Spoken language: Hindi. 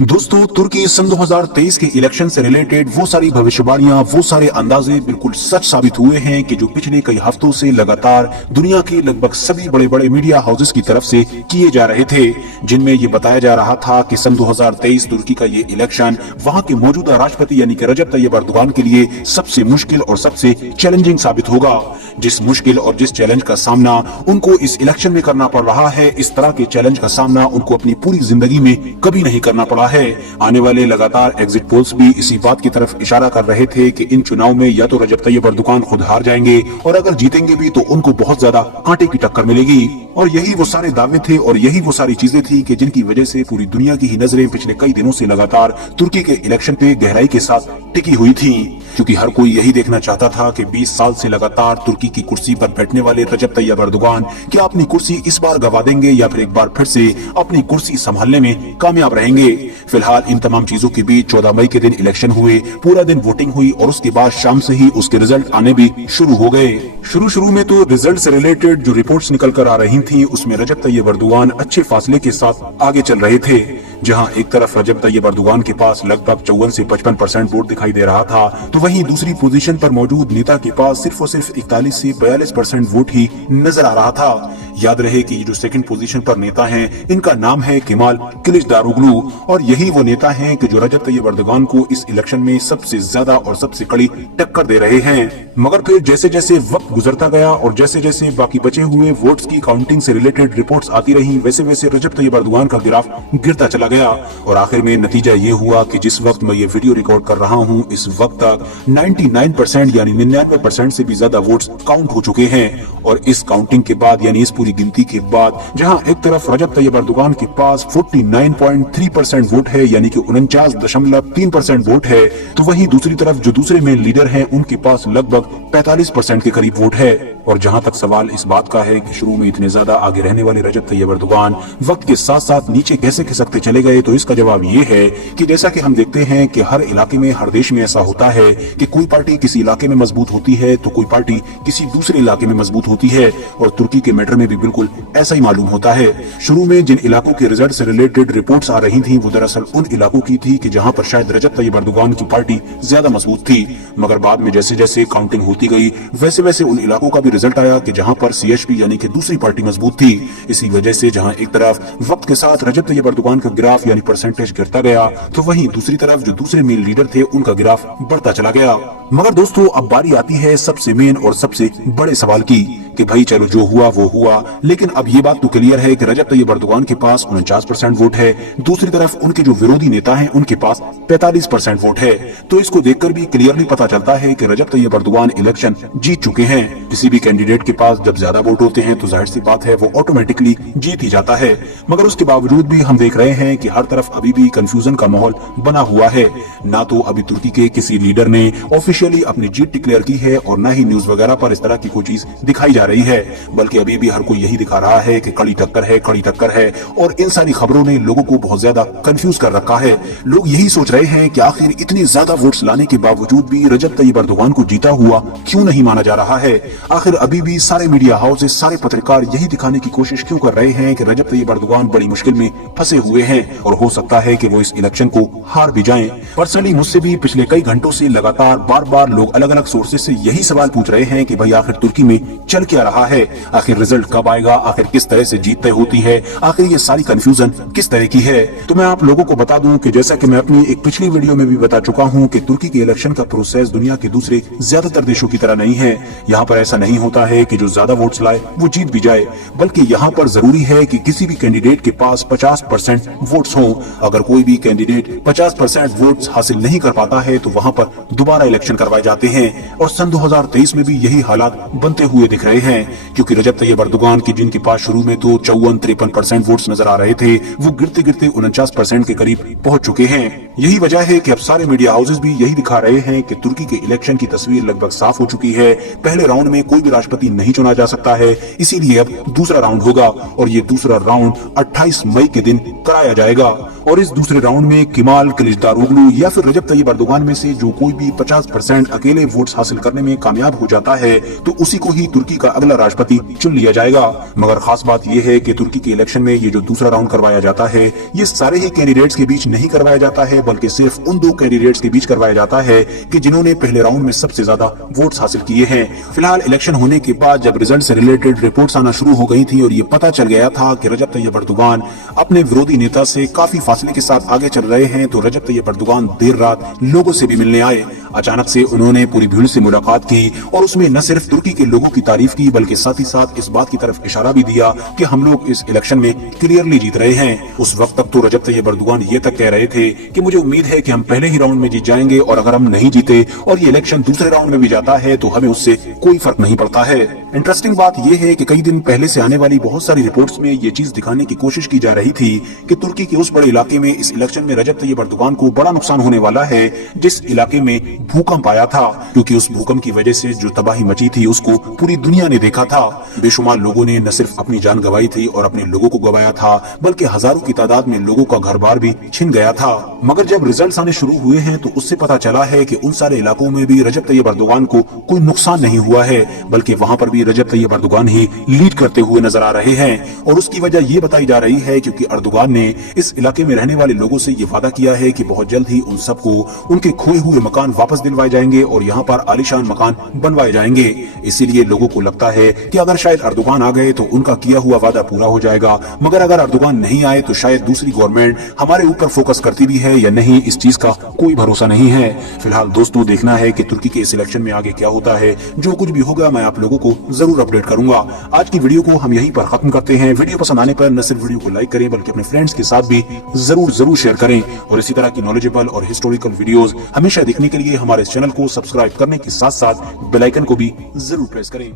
दोस्तों, तुर्की सन 2023 के इलेक्शन से रिलेटेड वो सारी भविष्यवाणियां, वो सारे अंदाजे बिल्कुल सच साबित हुए हैं कि जो पिछले कई हफ्तों से लगातार दुनिया के लगभग सभी बड़े बड़े मीडिया हाउसेस की तरफ से किए जा रहे थे, जिनमें ये बताया जा रहा था कि सन 2023 तुर्की का ये इलेक्शन वहां के मौजूदा राष्ट्रपति यानी कि रजब तैयब अर्दोगान के लिए सबसे मुश्किल और सबसे चैलेंजिंग साबित होगा। जिस मुश्किल और जिस चैलेंज का सामना उनको इस इलेक्शन में करना पड़ रहा है, इस तरह के चैलेंज का सामना उनको अपनी पूरी जिंदगी में कभी नहीं करना पड़ा है। आने वाले लगातार एग्जिट पोल्स भी इसी बात की तरफ इशारा कर रहे थे कि इन चुनाव में या तो रजब तैयब अर्दोगान खुद हार जाएंगे और अगर जीतेंगे भी तो उनको बहुत ज्यादा कांटे की टक्कर मिलेगी। और यही वो सारे दावे थे और यही वो सारी चीजें थी कि जिनकी वजह से पूरी दुनिया की ही नजरें पिछले कई दिनों से लगातार तुर्की के इलेक्शन पे गहराई के साथ टिकी हुई थी, क्योंकि हर कोई यही देखना चाहता था कि 20 साल से लगातार तुर्की की कुर्सी पर बैठने वाले रजब तैयब अर्दोगान क्या अपनी कुर्सी इस बार गवा देंगे या फिर एक बार फिर से अपनी कुर्सी संभालने में कामयाब रहेंगे। फिलहाल इन तमाम चीजों के बीच 14 मई के दिन इलेक्शन हुए, पूरा दिन वोटिंग हुई और उसके बाद शाम से ही उसके रिजल्ट आने भी शुरू हो गए। शुरू में तो रिजल्ट से रिलेटेड जो रिपोर्ट्स निकल कर आ रही थी उसमें रजब तैयब अर्दोगान अच्छे फासले के साथ आगे चल रहे थे। जहां एक तरफ रजब तैयब अर्दोगान के पास लगभग 54 से 55% वोट दिखाई दे रहा था, तो वहीं दूसरी पोजीशन पर मौजूद नेता के पास सिर्फ और सिर्फ 41 से 42% वोट ही नजर आ रहा था। याद रहे कि जो सेकंड पोजीशन पर नेता हैं, इनका नाम है केमाल किलिचदारोग्लू और यही वो नेता हैं कि जो रजब तैयब अर्दोगान को इस इलेक्शन में सबसे ज्यादा और सबसे कड़ी टक्कर दे रहे हैं। मगर फिर जैसे जैसे वक्त गुजरता गया और जैसे जैसे बाकी बचे हुए वोट्स की काउंटिंग से रिलेटेड रिपोर्ट्स आती रही, वैसे वैसे रजब तैयब अर्दोगान का ग्राफ गिरता चला गया और आखिर में नतीजा ये हुआ कि जिस वक्त मैं ये वीडियो रिकॉर्ड कर रहा हूँ, इस वक्त तक 99% यानी 99% से भी ज्यादा वोट्स काउंट हो चुके हैं। और इस काउंटिंग के बाद यानी इस पूरी गिनती के बाद जहां एक तरफ रजब तैयब अर्दोगान के पास 49.3% वोट है यानी कि 49.3% वोट है, तो वहीं दूसरी तरफ जो दूसरे मेन लीडर हैं उनके पास लगभग 45% के करीब वोट है। और जहां तक सवाल इस बात का है कि शुरू में इतने ज्यादा आगे रहने वाले रजब तैयब अर्दोगान वक्त के साथ साथ नीचे कैसे खिसकते चले गए, तो इसका जवाब ये है कि जैसा कि हम देखते हैं कि हर इलाके में, हर देश में ऐसा होता है कि कोई पार्टी किसी इलाके में मजबूत होती है तो कोई पार्टी किसी दूसरे इलाके में मजबूत होती है। और तुर्की के मैटर में भी बिल्कुल ऐसा ही मालूम होता है। शुरू में जिन इलाकों के रिजल्ट से रिलेटेड रिपोर्ट्स आ रही थी वो दरअसल उन इलाकों की थी कि जहां पर शायद रजब तैयब अर्दोगान की पार्टी ज्यादा मजबूत थी, मगर बाद में जैसे जैसे काउंटिंग होती गई वैसे वैसे उन इलाकों का भी रिजल्ट आया कि जहां पर सीएचपी यानी कि दूसरी पार्टी मजबूत थी। इसी वजह से जहां एक तरफ वक्त के साथ रजब तैयब अर्दोगान का ग्राफ यानी परसेंटेज गिरता गया, तो वहीं दूसरी तरफ जो दूसरे मेन लीडर थे उनका ग्राफ बढ़ता चला गया। मगर दोस्तों, अब बारी आती है सबसे मेन और सबसे बड़े सवाल की कि भाई चलो जो हुआ वो हुआ, लेकिन अब ये बात तो क्लियर है कि रजब तैयब अर्दोगान के पास 49% वोट है, दूसरी तरफ उनके जो विरोधी नेता हैं उनके पास 45% वोट है। तो इसको देखकर भी क्लियरली पता चलता है कि रजब तैयब अर्दोगान इलेक्शन जीत चुके हैं। किसी भी कैंडिडेट के पास जब ज्यादा वोट होते हैं तो जाहिर सी बात है वो ऑटोमेटिकली जीत ही जाता है। मगर उसके बावजूद भी हम देख रहे हैं कि हर तरफ अभी भी कंफ्यूजन का माहौल बना हुआ है। ना तो अभी तुर्की के किसी लीडर ने ऑफिशियली अपनी जीत डिक्लेयर की है और न ही न्यूज वगैरह पर इस तरह की कोई चीज दिखाई जा रही है, बल्कि अभी भी हर कोई यही दिखा रहा है कि कड़ी टक्कर है, कड़ी टक्कर है। और इन सारी खबरों ने लोगों को बहुत ज्यादा कंफ्यूज कर रखा है। लोग यही सोच रहे हैं कि आखिर इतनी ज्यादा वोट्स लाने के बावजूद भी रजब तैयब अर्दोगान को जीता हुआ क्यों नहीं माना जा रहा है। आखिर अभी भी सारे मीडिया हाउसेस, सारे पत्रकार यही दिखाने की कोशिश क्यों कर रहे हैं कि रजब तैयब अर्दोगान बड़ी मुश्किल में फंसे हुए हैं और हो सकता है कि वो इस इलेक्शन को हार भी जाएं। पर्सनली मुझसे भी पिछले कई घंटों से लगातार बार बार लोग अलग अलग सोर्सेज से यही सवाल पूछ रहे हैं कि भाई आखिर तुर्की में चल क्या रहा है, आखिर रिजल्ट कब आएगा, आखिर किस तरह से जीत तय होती है, आखिर ये सारी कंफ्यूजन किस तरह की है। तो मैं आप लोगों को बता दूं कि जैसा कि मैं अपनी एक पिछली वीडियो में भी बता चुका हूं कि तुर्की के इलेक्शन का प्रोसेस दुनिया के दूसरे ज्यादातर देशों की तरह नहीं है। यहाँ पर ऐसा नहीं होता है कि जो ज्यादा वोट्स लाए वो जीत भी जाए, बल्कि यहाँ पर जरूरी है कि किसी भी कैंडिडेट के पास 50% वोट्स हों। अगर कोई भी कैंडिडेट 50% वोट्स हासिल नहीं कर पाता है तो वहाँ पर दोबारा इलेक्शन करवाए जाते हैं। और सन 2023 में भी यही हालात बनते हुए दिख रहे हैं, क्योंकि रजब तैयब अर्दोगान की जिनके पास शुरू में तो 54-53% वोट्स नजर आ रहे थे, वो गिरते गिरते 49% के करीब पहुंच चुके हैं। यही वजह है कि अब सारे मीडिया हाउसेस भी यही दिखा रहे हैं कि तुर्की के इलेक्शन की तस्वीर लगभग साफ हो चुकी है। पहले राउंड में कोई भी राष्ट्रपति नहीं चुना जा सकता है, इसीलिए अब दूसरा राउंड होगा और ये दूसरा राउंड 28 मई के दिन कराया जाएगा। और इस दूसरे राउंड में केमाल किलिचदारोग्लू या फिर रजब तैयब अर्दोगान में से जो कोई भी 50% अकेले वोट्स हासिल करने में कामयाब हो जाता है तो उसी को ही तुर्की का अगला राष्ट्रपति चुन लिया जाएगा। मगर खास बात यह है कि तुर्की के इलेक्शन में ये जो दूसरा राउंड करवाया जाता है ये सारे ही कैंडिडेट्स के बीच नहीं करवाया जाता है, बल्कि सिर्फ उन दो कैंडिडेट्स के बीच करवाया जाता है कि जिन्होंने पहले राउंड में सबसे ज्यादा वोट्स हासिल किए हैं। फिलहाल इलेक्शन होने के बाद जब रिजल्ट से रिलेटेड रिपोर्ट्स आना शुरू हो गई थी और ये पता चल गया था कि रजब तैयब अर्दोगान अपने विरोधी नेता से काफी फासले के साथ आगे चल रहे हैं, तो रजब तैयब अर्दोगान देर रात लोगों से भी मिलने आए। अचानक से उन्होंने पूरी भीड़ से मुलाकात की और उसमें न सिर्फ तुर्की के लोगों की तारीफ की बल्कि साथ ही साथ इस बात की तरफ इशारा भी दिया कि हम लोग इस इलेक्शन में क्लियरली जीत रहे हैं। उस वक्त तक तो रजब तैयब अर्दोगान ये तक कह रहे थे कि मुझे उम्मीद है कि हम पहले ही राउंड में जीत जाएंगे और अगर हम नहीं जीते और ये इलेक्शन दूसरे राउंड में भी जाता है तो हमें उससे कोई फर्क नहीं पड़ता है। इंटरेस्टिंग बात यह है कि कई दिन पहले से आने वाली बहुत सारी रिपोर्ट्स में ये चीज दिखाने की कोशिश की जा रही थी कि तुर्की के उस बड़े इलाके में इस इलेक्शन में रजब तैयब अर्दोगान को बड़ा नुकसान होने वाला है जिस इलाके में भूकंप आया था, क्योंकि उस भूकंप की वजह से जो तबाही मची थी उसको पूरी दुनिया ने देखा था। बेशुमार लोगों ने न सिर्फ अपनी जान गंवाई थी और अपने लोगों को गंवाया था बल्कि हजारों की तादाद में लोगों का घर बार भी छिन गया था। मगर जब रिजल्ट्स आने शुरू हुए हैं तो उससे पता चला है कि उन सारे इलाकों में भी रजब तैयब अर्दोगान को कोई नुकसान नहीं हुआ है, बल्कि वहां पर भी रजब तैयब अर्दोगान ही लीड करते हुए नजर आ रहे हैं। और उसकी वजह ये बताई जा रही है क्योंकि अर्दोगान ने इस इलाके में रहने वाले लोगों से ये वादा किया है कि बहुत जल्द ही उन सबको उनके खोए हुए मकान वापस दिलवाए जाएंगे और यहाँ पर आलीशान मकान बनवाए जाएंगे। इसीलिए लोगों को लगता है कि अगर शायद अर्दोगान आ गए तो उनका किया हुआ वादा पूरा हो जाएगा, मगर अगर अर्दोगान नहीं आए तो शायद दूसरी गवर्नमेंट हमारे ऊपर फोकस करती भी है या नहीं, इस चीज का कोई भरोसा नहीं है। फिलहाल दोस्तों देखना है कि तुर्की के इस इलेक्शन में आगे क्या होता है। जो कुछ भी होगा मैं आप लोगों को जरूर अपडेट करूंगा। आज की वीडियो को हम यहीं पर खत्म करते हैं। वीडियो पसंद आने पर न सिर्फ वीडियो को लाइक करें बल्कि अपने फ्रेंड्स के साथ भी जरूर शेयर करें और इसी तरह की नॉलेजेबल और हिस्टोरिकल वीडियोस हमेशा देखने के लिए हमारे चैनल को सब्सक्राइब करने के साथ साथ बेल आइकन को भी जरूर प्रेस करें।